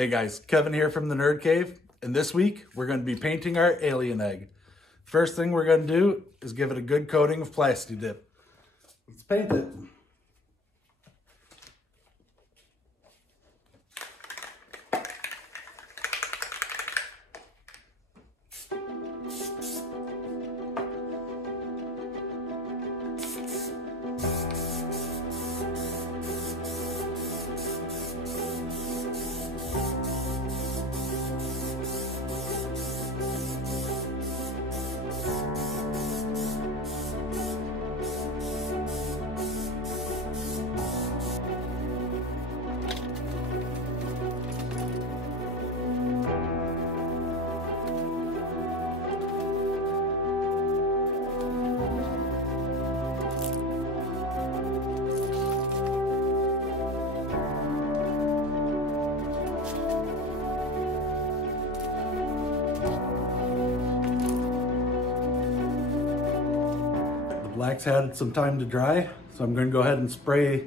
Hey guys, Kevin here from the Nerd Cave, and this week we're going to be painting our alien egg. First thing we're going to do is give it a good coating of Plasti Dip. Let's paint it. Black's had some time to dry, so I'm going to go ahead and spray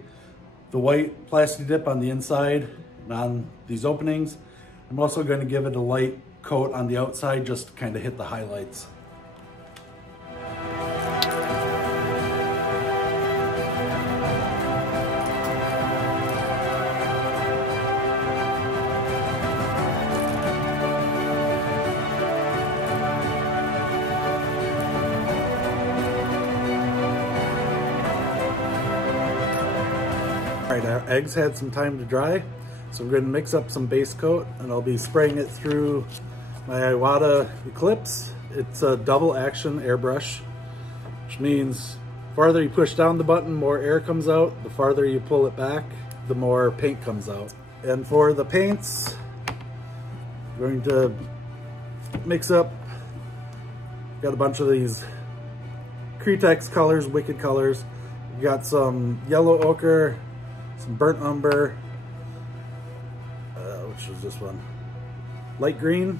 the white Plasti Dip on the inside and on these openings. I'm also going to give it a light coat on the outside just to kind of hit the highlights. All right, our eggs had some time to dry, so we're going to mix up some base coat, and I'll be spraying it through my Iwata Eclipse. It's a double action airbrush, which means the farther you push down the button, more air comes out. The farther you pull it back, the more paint comes out. And for the paints, I'm going to mix up, got a bunch of these Createx colors, wicked colors. We got some yellow ochre, some burnt umber, which is this one, light green.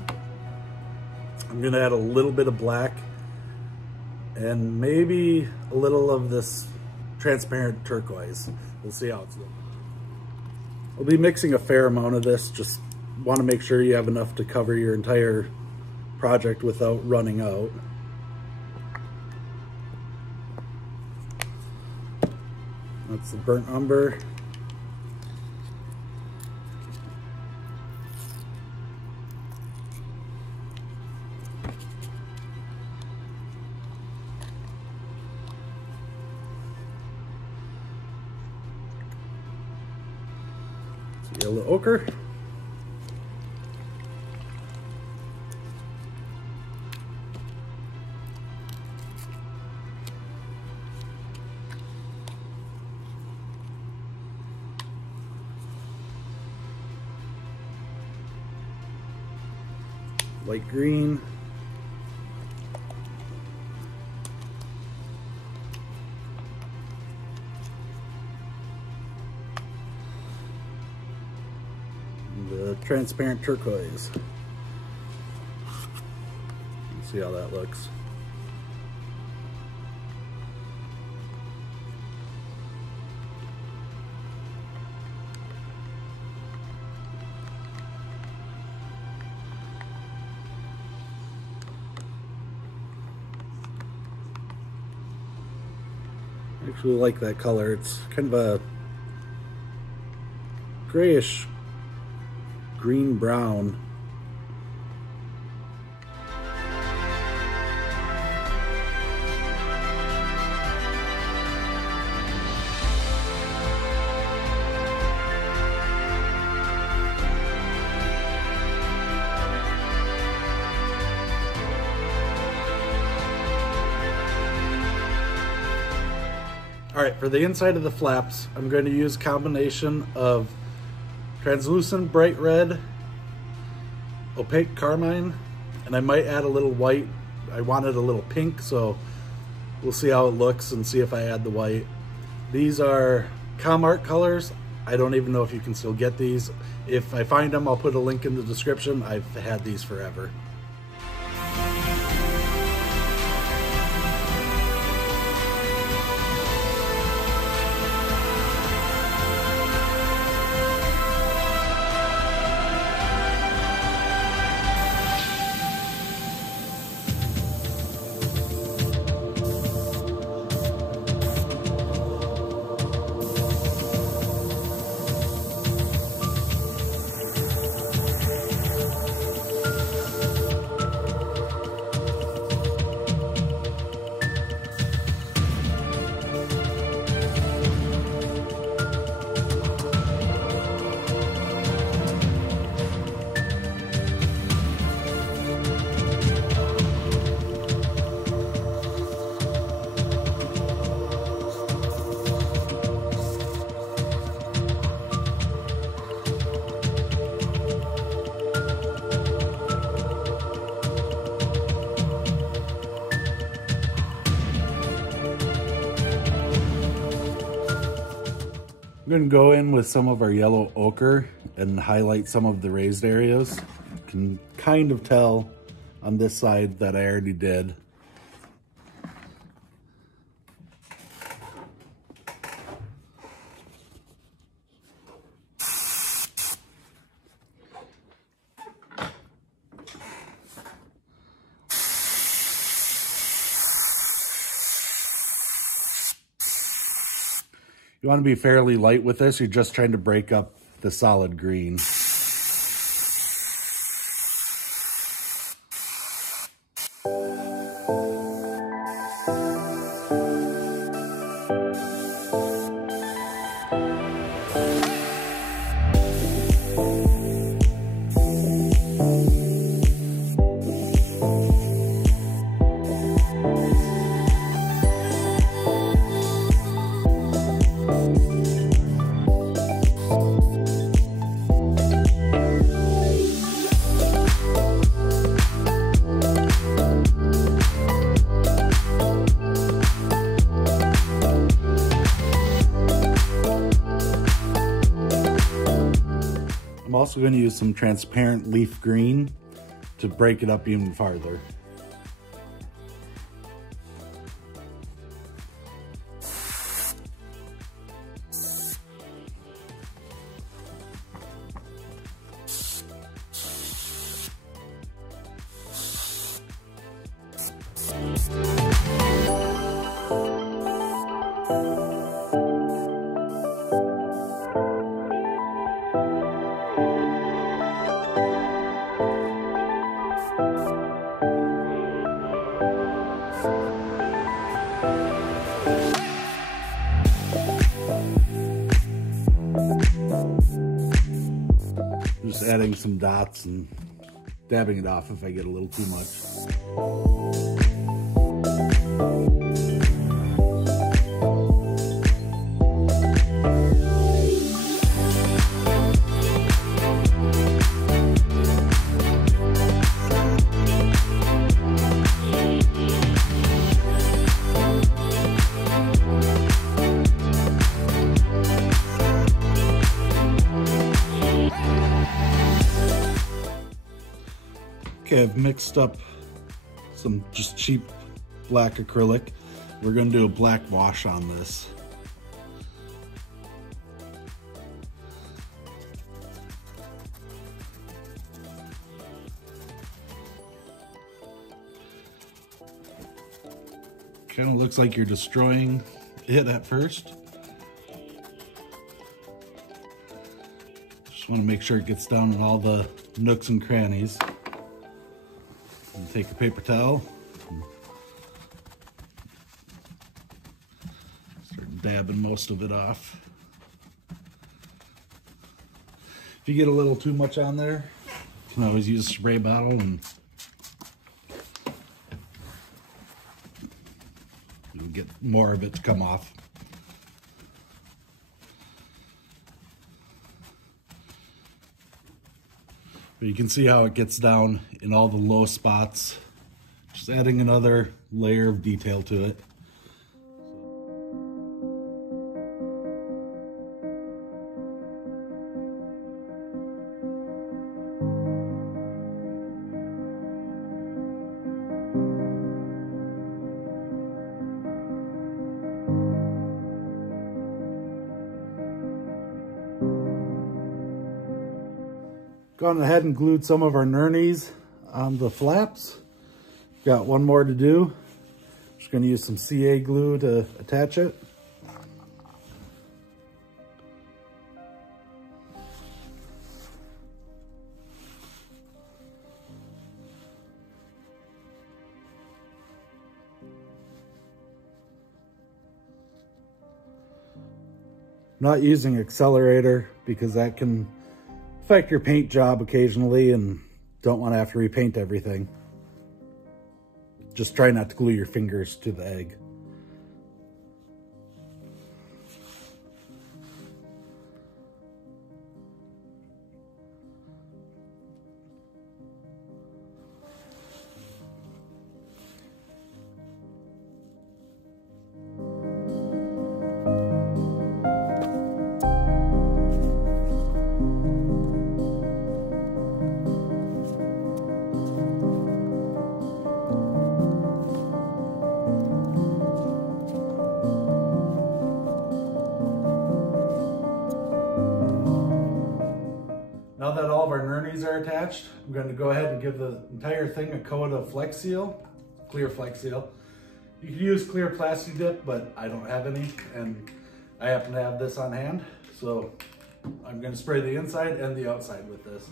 I'm gonna add a little bit of black and maybe a little of this transparent turquoise. We'll see how it's looking. We'll be mixing a fair amount of this. Just want to make sure you have enough to cover your entire project without running out. That's the burnt umber. Yellow ochre. Light green. The transparent turquoise. Let's see how that looks. I actually like that color. It's kind of a grayish green brown. All right, for the inside of the flaps, I'm going to use a combination of translucent bright red, opaque carmine, and I might add a little white. I wanted a little pink, so we'll see how it looks and see if I add the white. These are Comart colors. I don't even know if you can still get these. If I find them, I'll put a link in the description. I've had these forever. going to go in with some of our yellow ochre and highlight some of the raised areas. You can kind of tell on this side that I already did. You want to be fairly light with this. You're just trying to break up the solid green. I'm also going to use some transparent leaf green to break it up even farther. Just adding some dots and dabbing it off if I get a little too much. Okay, I've mixed up some just cheap black acrylic. We're going to do a black wash on this. Kind of looks like you're destroying it at first. Just want to make sure it gets down in all the nooks and crannies. And take a paper towel, start dabbing most of it off. If you get a little too much on there, you can always use a spray bottle and you'll get more of it to come off. But you can see how it gets down in all the low spots, just adding another layer of detail to it. Gone ahead and glued some of our nurnies on the flaps. Got one more to do. Just going to use some CA glue to attach it. Not using accelerator because that can affect your paint job occasionally and don't want to have to repaint everything. Just try not to glue your fingers to the egg. that all of our nurnies are attached, I'm going to go ahead and give the entire thing a coat of Flex Seal, clear Flex Seal. You can use clear plastic dip, but I don't have any, and I happen to have this on hand. So I'm going to spray the inside and the outside with this.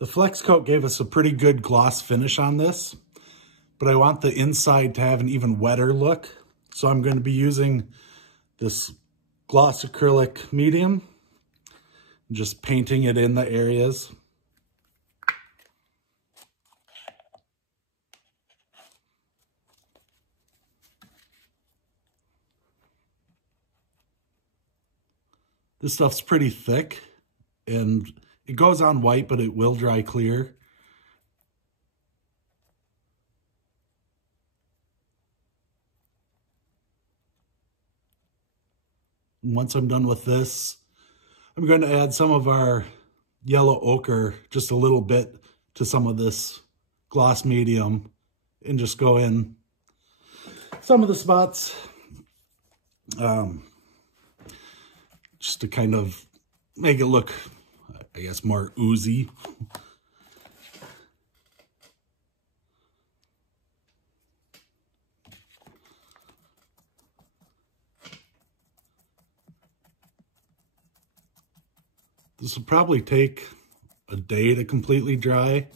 The Flex Coat gave us a pretty good gloss finish on this, but I want the inside to have an even wetter look. So I'm going to be using this gloss acrylic medium, just painting it in the areas. This stuff's pretty thick, and it goes on white, but it will dry clear. And once I'm done with this, I'm going to add some of our yellow ochre, just a little bit, to some of this gloss medium, and just go in some of the spots, just to kind of make it look, I guess, more oozy. This will probably take a day to completely dry.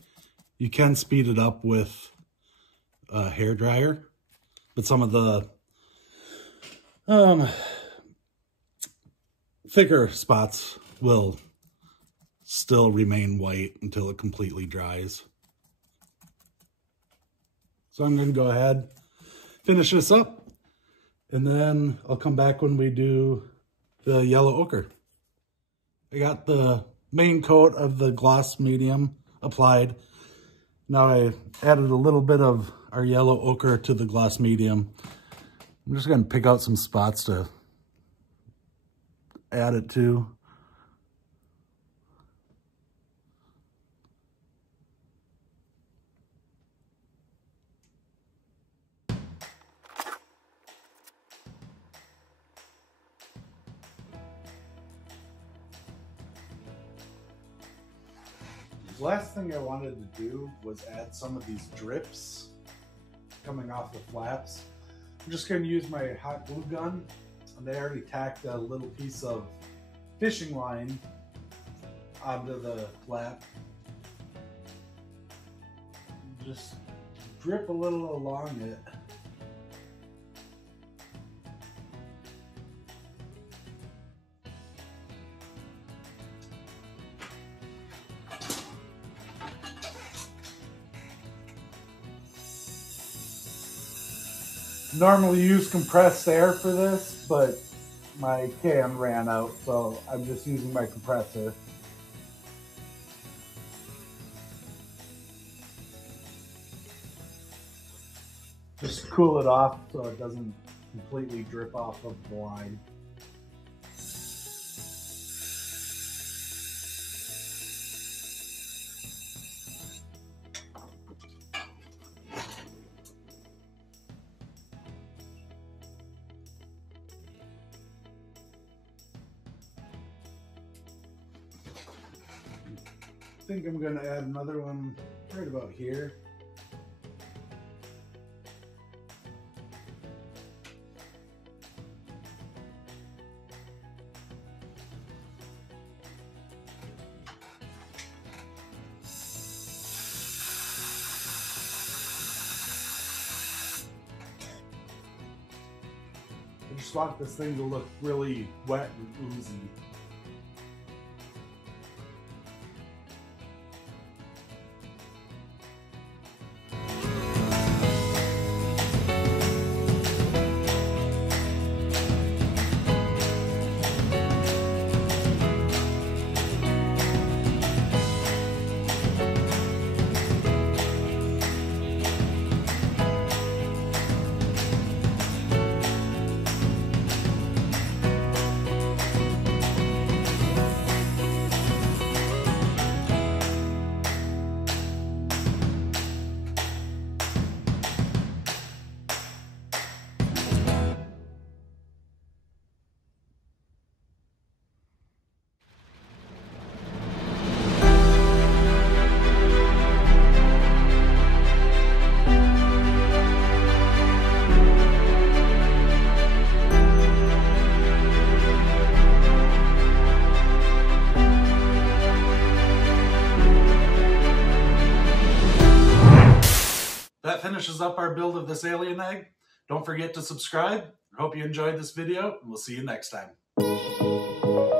You can speed it up with a hairdryer, but some of the thicker spots will still remain white until it completely dries. So I'm going to go ahead, finish this up, and then I'll come back when we do the yellow ochre. I got the main coat of the gloss medium applied. Now I added a little bit of our yellow ochre to the gloss medium. I'm just going to pick out some spots to add it to. The last thing I wanted to do was add some of these drips coming off the flaps. I'm just going to use my hot glue gun, and I already tacked a little piece of fishing line onto the flap. Just drip a little along it. Normally use compressed air for this, but my can ran out, so I'm just using my compressor. Just cool it off so it doesn't completely drip off of the line. I think I'm going to add another one right about here. I just want this thing to look really wet and oozy. finishes up our build of this alien egg. Don't forget to subscribe. I hope you enjoyed this video, and we'll see you next time.